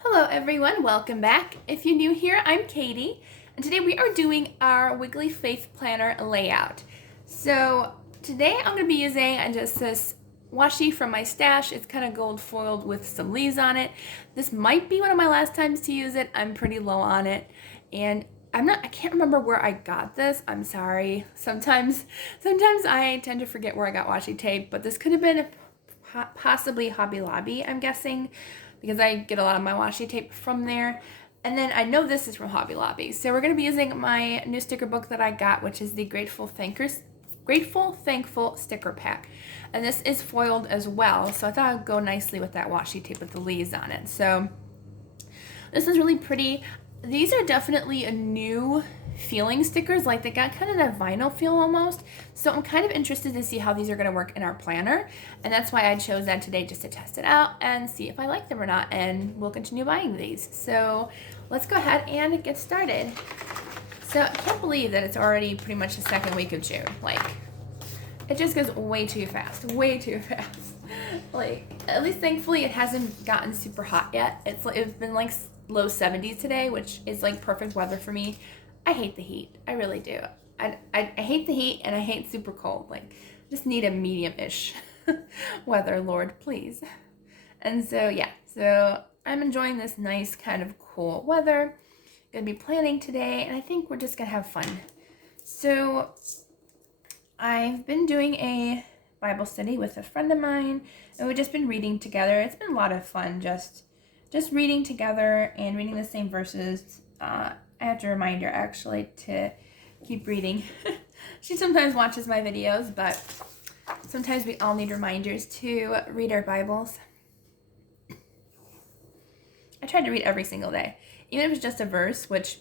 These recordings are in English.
Hello everyone, welcome back. If you're new here, I'm Katie, and today we are doing our weekly faith planner layout. So today I'm going to be using just this washi from my stash. It's kind of gold foiled with some leaves on it. This might be one of my last times to use it. I'm pretty low on it, and I can't remember where I got this. I'm sorry. Sometimes I tend to forget where I got washi tape, but this could have been possibly Hobby Lobby, I'm guessing, because I get a lot of my washi tape from there. And then I know this is from Hobby Lobby. So we're going to be using my new sticker book that I got, which is the Grateful Thankful sticker pack. And this is foiled as well, so I thought it would go nicely with that washi tape with the leaves on it. So this is really pretty. These are definitely a new feeling stickers, like they got kind of that vinyl feel almost. So I'm kind of interested to see how these are going to work in our planner, and that's why I chose that today, just to test it out and see if I like them or not, and we'll continue buying these. So let's go ahead and get started. So I can't believe that it's already pretty much the second week of June. Like, it just goes way too fast. Like, at least thankfully it hasn't gotten super hot yet. It's been like low 70s today, which is like perfect weather for me. I hate the heat. I really do. I hate the heat, and I hate super cold. Like, I just need a medium-ish weather, Lord, please. And so, yeah. So I'm enjoying this nice kind of cool weather. Gonna be planning today, and I think we're just gonna have fun. So I've been doing a Bible study with a friend of mine, and we've just been reading together. It's been a lot of fun, just reading together and reading the same verses. I have to remind her, actually, to keep reading. She sometimes watches my videos, but sometimes we all need reminders to read our Bibles. I try to read every single day, even if it's just a verse, which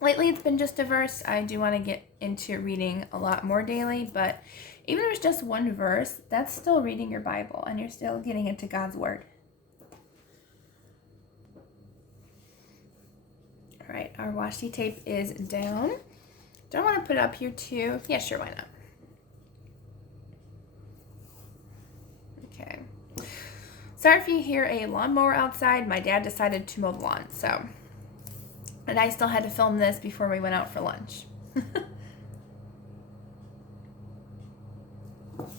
lately it's been just a verse. I do want to get into reading a lot more daily, but even if it's just one verse, that's still reading your Bible, and you're still getting into God's Word. All right, our washi tape is down. Don't want to put it up here too. Yeah, sure, why not? Okay. Sorry if you hear a lawnmower outside. My dad decided to mow the lawn, so. And I still had to film this before we went out for lunch.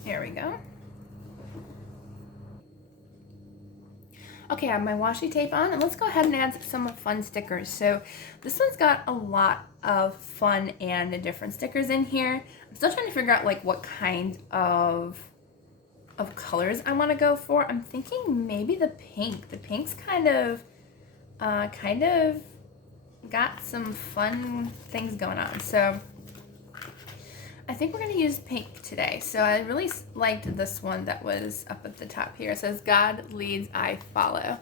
There we go. Okay, I have my washi tape on, and let's go ahead and add some fun stickers. So this one's got a lot of fun and different stickers in here. I'm still trying to figure out like what kind of colors I want to go for. I'm thinking maybe the pink. The pink's kind of got some fun things going on. So I think we're going to use pink today. So I really liked this one that was up at the top here. It says, God leads, I follow.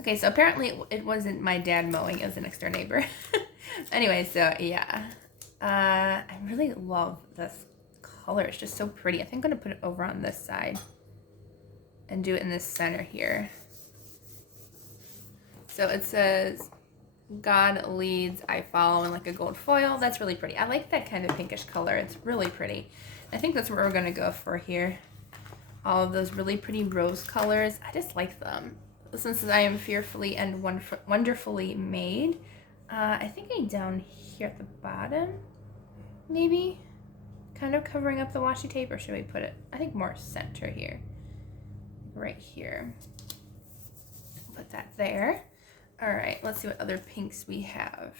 Okay, so apparently it wasn't my dad mowing, it was a next door neighbor. Anyway, so yeah. I really love this color. It's just so pretty. I think I'm going to put it over on this side and do it in the center here. So it says, God leads, I follow, in like a gold foil. That's really pretty. I like that kind of pinkish color. It's really pretty. I think that's what we're going to go for here. All of those really pretty rose colors. I just like them. This one says, I am fearfully and wonderfully made. I think down here at the bottom, maybe, kind of covering up the washi tape, or should we put it, I think more center here, right here. Put that there. All right, let's see what other pinks we have.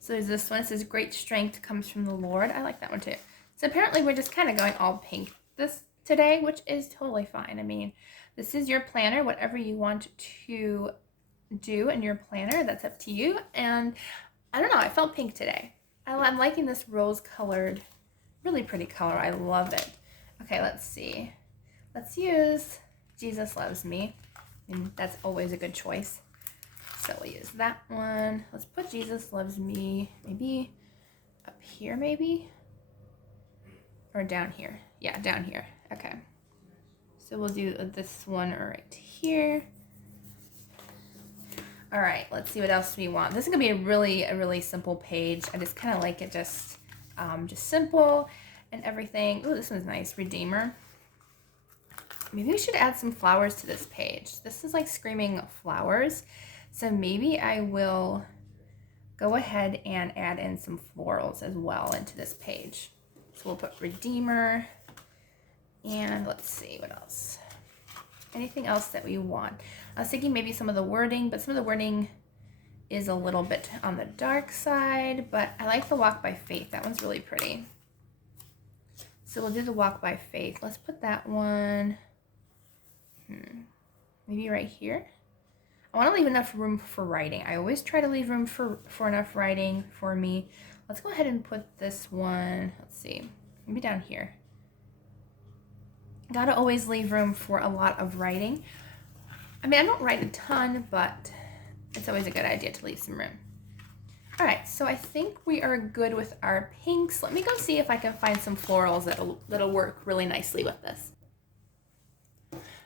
So there's this one. It says, great strength comes from the Lord. I like that one too. So apparently we're just kind of going all pink this today, which is totally fine. I mean, this is your planner. Whatever you want to do in your planner, that's up to you. And I don't know, I felt pink today. I'm liking this rose colored, really pretty color. I love it. Okay, let's see. Let's use Jesus Loves Me. And that's always a good choice. So we'll use that one. Let's put Jesus Loves Me maybe up here, maybe? Or down here. Yeah, down here. Okay. So we'll do this one right here. All right, let's see what else we want. This is gonna be a really simple page. I just kind of like it just simple and everything. Ooh, this one's nice. Redeemer. maybe we should add some flowers to this page. This is like screaming flowers. So maybe I will go ahead and add in some florals as well into this page. So we'll put Redeemer, and let's see what else. Anything else that we want? I was thinking maybe some of the wording, but some of the wording is a little bit on the dark side, but I like the Walk by Faith. That one's really pretty. So we'll do the Walk by Faith. Let's put that one, maybe right here. I want to leave enough room for writing. I always try to leave room for enough writing for me. Let's go ahead and put this one, let's see, maybe down here. Gotta always leave room for a lot of writing. I mean, I don't write a ton, but it's always a good idea to leave some room. All right, so I think we are good with our pinks. Let me go see if I can find some florals that'll work really nicely with this.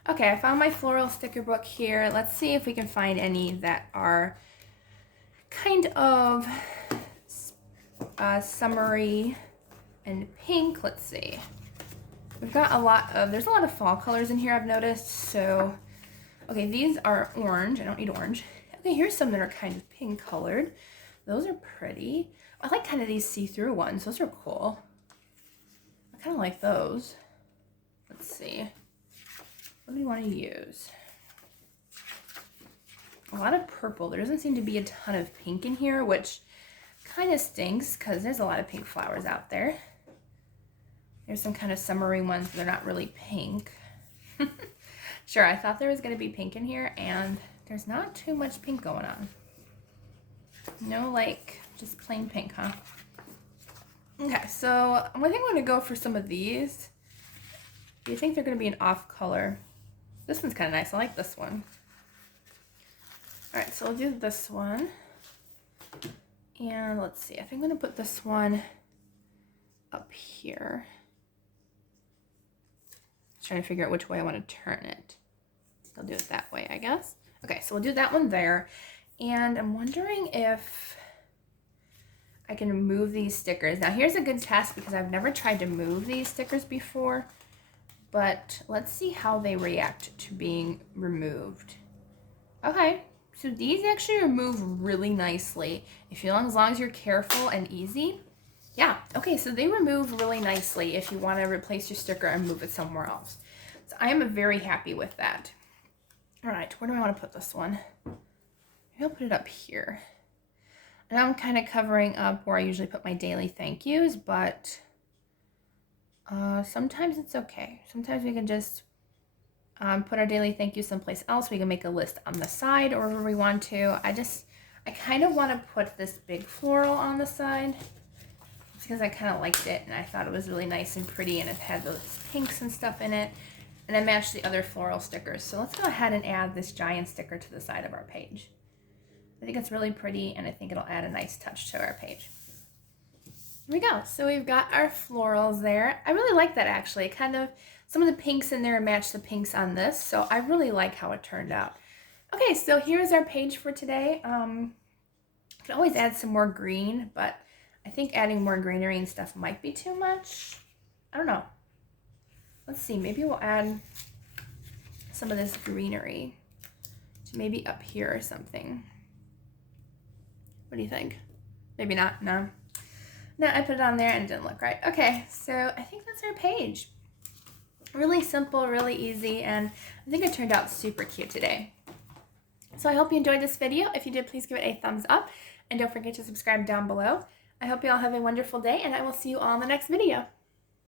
Okay, I found my floral sticker book here. Let's see if we can find any that are kind of summery and pink. Let's see. We've got there's a lot of fall colors in here, I've noticed. So, okay, these are orange. I don't need orange. Okay, here's some that are kind of pink colored. Those are pretty. I like kind of these see-through ones. Those are cool. I kind of like those. Let's see. What do we want to use? A lot of purple. There doesn't seem to be a ton of pink in here, which kind of stinks because there's a lot of pink flowers out there. There's some kind of summery ones that are not really pink. Sure, I thought there was going to be pink in here, and there's not too much pink going on. No, like, just plain pink, huh? Okay, so I think I'm going to go for some of these. Do you think they're going to be an off color? This one's kind of nice. I like this one. All right, so we'll do this one. And let's see. I think I'm going to put this one up here. Trying to figure out which way I want to turn it. I'll do it that way, I guess. Okay, so we'll do that one there. And I'm wondering if I can move these stickers. Now here's a good test because I've never tried to move these stickers before, but let's see how they react to being removed. Okay, so these actually remove really nicely. As long as you're careful and easy. Yeah, okay, so they remove really nicely if you want to replace your sticker and move it somewhere else. So I am very happy with that. All right, where do I want to put this one? Maybe I'll put it up here. And I'm kind of covering up where I usually put my daily thank yous, but sometimes it's okay. Sometimes we can just put our daily thank you someplace else. We can make a list on the side or wherever we want to. I kind of want to put this big floral on the side because I kind of liked it and I thought it was really nice and pretty, and it had those pinks and stuff in it, and I matched the other floral stickers. So let's go ahead and add this giant sticker to the side of our page. I think it's really pretty, and I think it'll add a nice touch to our page. Here we go. So we've got our florals there. I really like that actually. Kind of some of the pinks in there match the pinks on this, so I really like how it turned out. Okay, so here's our page for today. I can always add some more green, but I think adding more greenery and stuff might be too much. I don't know. Let's see, maybe we'll add some of this greenery to maybe up here or something. What do you think? Maybe not, no. No, I put it on there and it didn't look right. Okay, so I think that's our page. Really simple, really easy, and I think it turned out super cute today. So I hope you enjoyed this video. If you did, please give it a thumbs up, and don't forget to subscribe down below. I hope you all have a wonderful day, and I will see you all in the next video.